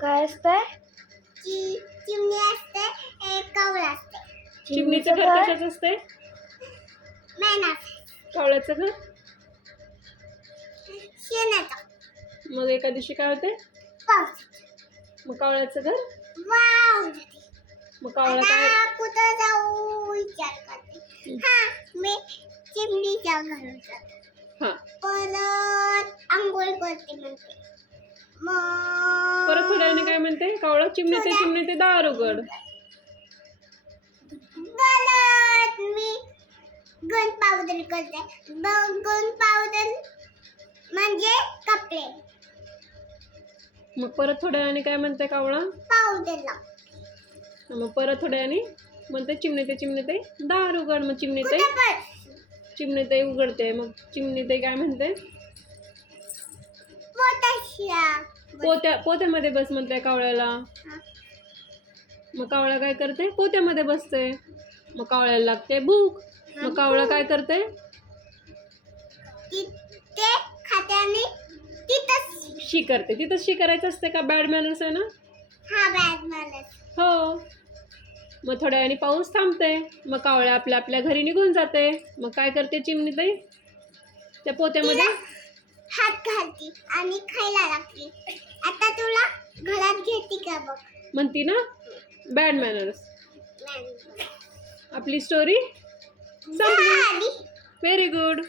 काय असतंय? चिमणी असते, एक कावळा असते. चिमणीचं घर कशाचं असते? मेणा कावळ्याचं घर शेणाचा. मग एका दिवशी काय होते? पाऊस. मग कावळ्याचं घर वाव. मग कावळा काय आता कुठं जाऊ विचार करते. मी चिमणीच्या घरात जाते. हा परत आंघोळ करते म्हणते. मग परत थोड्या वेळाने काय म्हणते? कावळा चिमणी ते दार उघड. परत मी गन पावडर करते. गन पावडर म्हणजे कपडे. मग परत थोड्या वेळाने काय म्हणते कावळा? पावडर लाव. मग परत थोड्या वेळाने म्हणते चिमणी ते दार उघड. मग चिमणी ते उघडते. मग चिमणी ते काय म्हणते? पोत्यामध्ये बस म्हणते कावळ्याला. मग कावळा काय करते? पोत्यामध्ये बसते. मग कावळ्याला लागते भूक. मग कावळा काय करते? ते खात्याने शी करते. तिथंच शी करायचं असते का? बॅड मॅनर्स आहे ना. हा बॅड मॅनर्स. हो. मग थोड्या वेळाने पाऊस थांबते. मग कावळ्या आपल्या घरी निघून जाते. मग काय करते चिमणी ताई? त्या पोत्यामध्ये हात घालती आणि खायला लागते. आता तुला घरात घेते का बघ. म्हणती ना बॅड मॅनर्स. आपली स्टोरी संपली. Very good.